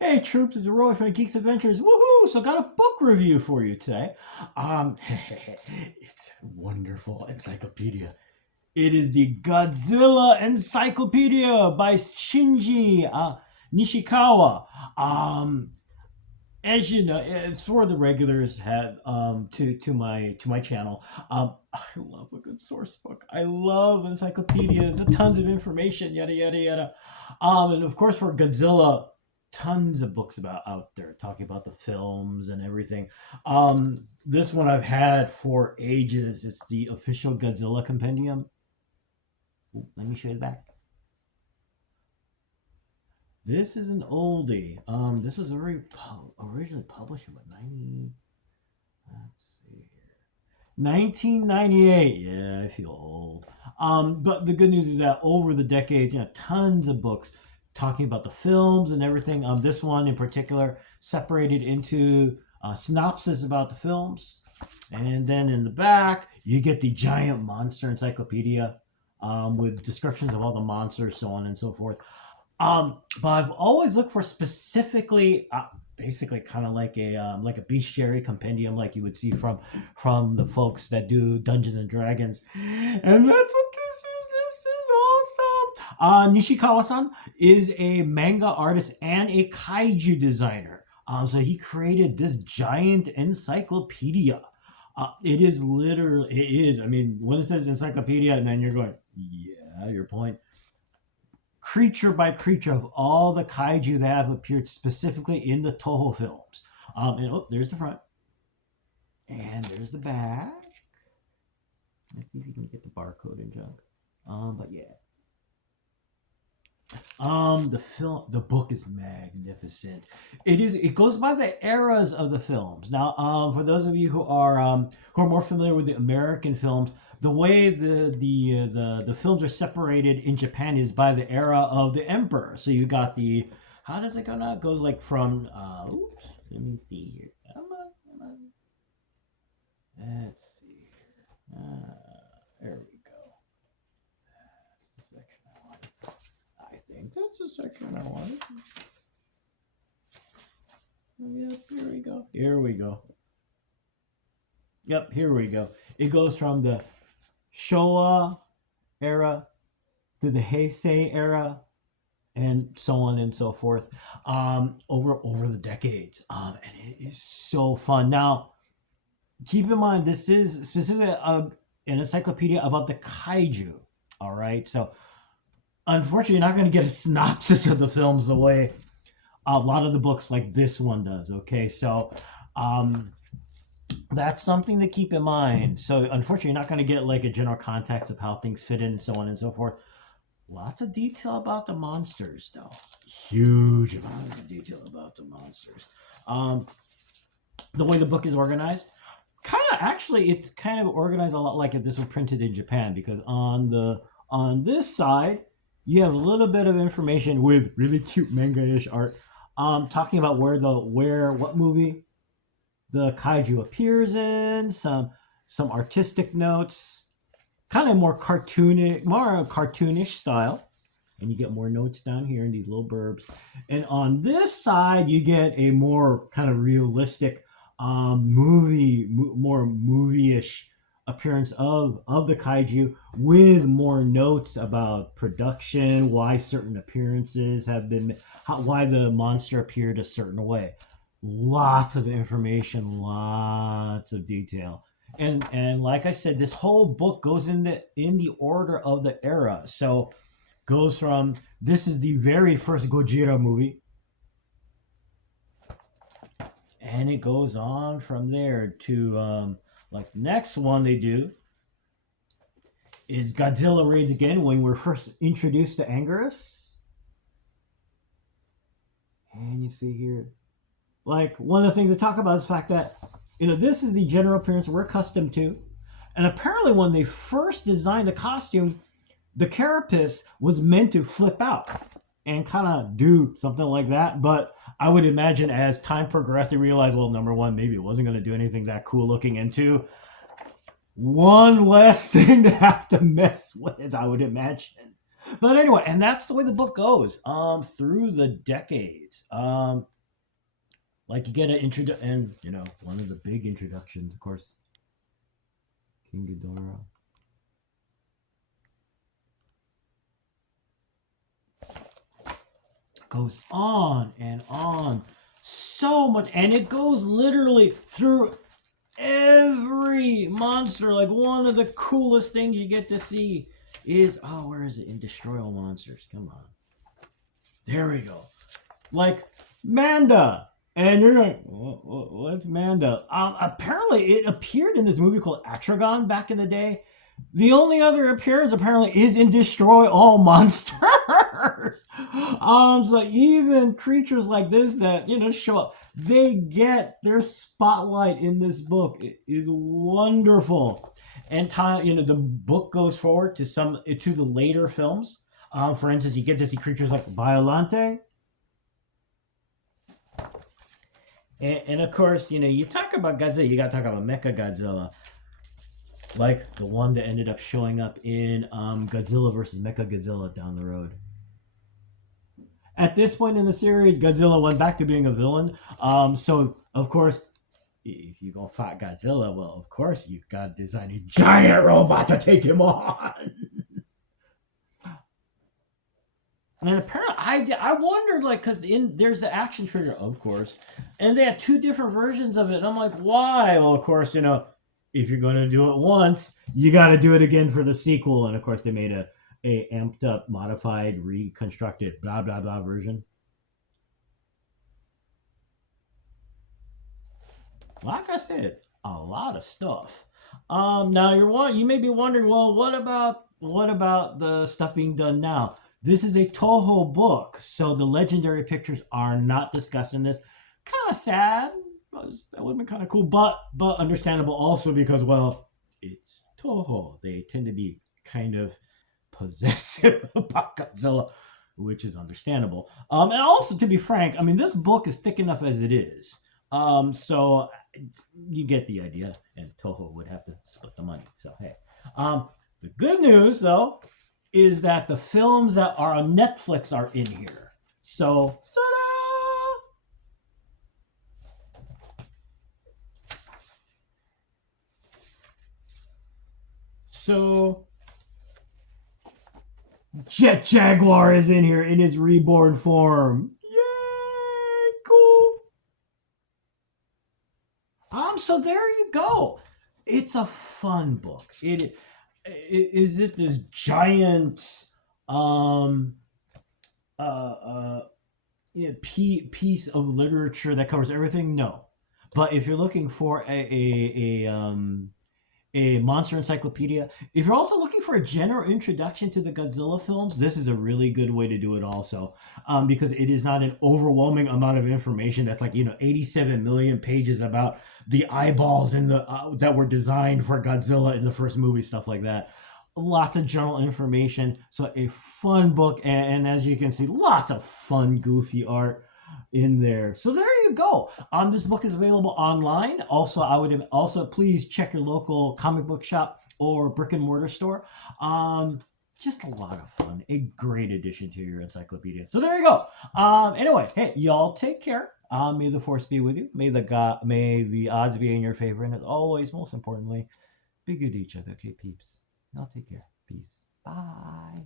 Hey troops, it's Roy from Geeks Adventures. Woohoo! So got a book review for you today. It's a wonderful encyclopedia. It is the Godzilla Encyclopedia by Shinji Nishikawa. Um, as you know, it's for the regulars have to my channel. I love a good source book. I love encyclopedias, tons of information, yada yada yada. And of course for Godzilla, tons of books about out there talking about the films and everything. This one I've had for ages. It's the official Godzilla compendium. Ooh, let me show you the back. This is an oldie. This was originally published in what 90. Let's see here. 1998. Yeah, I feel old. But the good news is that over the decades, tons of books talking about the films and everything. This one in particular separated into synopsis about the films, and then in the back you get the giant monster encyclopedia with descriptions of all the monsters, so on and so forth. But I've always looked for specifically, basically kind of like a bestiary compendium, like you would see from the folks that do Dungeons and Dragons, and that's what this is. This is awesome. Nishikawa-san is a manga artist and a kaiju designer. So he created this giant encyclopedia. It is literally, it is. I mean, when it says encyclopedia, and then you're going, yeah, your point, creature by creature of all the kaiju that have appeared specifically in the Toho films. There's the front, and there's the back. Let's see if you can get the barcode in junk. But yeah. The book is magnificent. It goes by the eras of the films. Now, for those of you who are more familiar with the American films, the way the films are separated in Japan is by the era of the emperor. So you got how does it go now? It goes like from oops, let me see here. Come on. Let's see here. There we go. That's the section I want. I think that's the section I wanted. Yep, here we go. Here we go. Yep, here we go. It goes from the Showa era to the Heisei era, and so on and so forth, over the decades, and it is so fun. Now, keep in mind this is specifically an encyclopedia about the kaiju. All right, so unfortunately, you're not going to get a synopsis of the films the way a lot of the books like this one does. Okay, so that's something to keep in mind. So unfortunately, you're not going to get like a general context of how things fit in and so on and so forth. Lots of detail about the monsters, though. Huge amount of detail about the monsters. The way the book is organized, it's kind of organized a lot like if this were printed in Japan, because on this side you have a little bit of information with really cute manga-ish art, talking about what movie the kaiju appears in, some artistic notes, kind of more cartoonish style, and you get more notes down here in these little burbs. And on this side, you get a more kind of realistic, more movie-ish appearance of the kaiju, with more notes about production, why certain appearances have been, why the monster appeared a certain way. Lots of information, lots of detail, and like I said, this whole book goes in the order of the era. So goes from, this is the very first Godzilla movie, and it goes on from there to like the next one they do is Godzilla Raids Again, when we're first introduced to Anguirus. And you see here, like, one of the things they talk about is the fact that, this is the general appearance we're accustomed to. And apparently when they first designed the costume, the carapace was meant to flip out and kind of do something like that. But I would imagine as time progressed, they realized, well, number one, maybe it wasn't going to do anything that cool looking, and two, one less thing to have to mess with, I would imagine. But anyway, and that's the way the book goes through the decades. Like you get an intro, and one of the big introductions, of course, King Ghidorah. Goes on and on so much, and it goes literally through every monster. Like one of the coolest things you get to see is, where is it, in Destroy All Monsters? Come on, there we go. Like Manda, and you're like, what's Manda? Apparently it appeared in this movie called Atragon back in the day. The only other appearance apparently is in Destroy All Monsters. So even creatures like this that show up, they get their spotlight in this book. It is wonderful, and the book goes forward to the later films. For instance, you get to see creatures like Violante, and of course, you talk about Godzilla, you got to talk about Mecha Godzilla. Like the one that ended up showing up in Godzilla versus Mechagodzilla down the road. At this point in the series, Godzilla went back to being a villain. So, of course, if you're going to fight Godzilla, well, of course, you've got to design a giant robot to take him on. And apparently, I wondered, like, because there's the action figure, of course, and they had two different versions of it. And I'm like, why? Well, of course, if you're going to do it once, you got to do it again for the sequel. And of course, they made a amped up, modified, reconstructed, blah blah blah version. Like I said, a lot of stuff. Now you may be wondering, well, what about the stuff being done now? This is a Toho book, so the legendary pictures are not discussed in this. Kind of sad. That would have been kind of cool, but understandable also because, well, it's Toho. They tend to be kind of possessive about Godzilla, which is understandable. And also, to be frank, I mean, this book is thick enough as it is. So you get the idea, and Toho would have to split the money. So hey, the good news though is that the films that are on Netflix are in here. So So, Jet Jaguar is in here in his reborn form. Yay! Cool. So there you go. It's a fun book. Is it this giant piece of literature that covers everything? No. But if you're looking for a monster encyclopedia. If you're also looking for a general introduction to the Godzilla films, this is a really good way to do it also, because it is not an overwhelming amount of information that's like 87 million pages about the eyeballs in the that were designed for Godzilla in the first movie, stuff like that. Lots of general information, so a fun book, and as you can see, lots of fun, goofy art in there. So there you go. This book is available online. Also, I would please check your local comic book shop or brick and mortar store. Just a lot of fun. A great addition to your encyclopedia. So there you go. Anyway, hey, y'all take care. May the force be with you. May the odds be in your favor. And as always, most importantly, be good to each other. Okay, peeps. Y'all take care. Peace. Bye.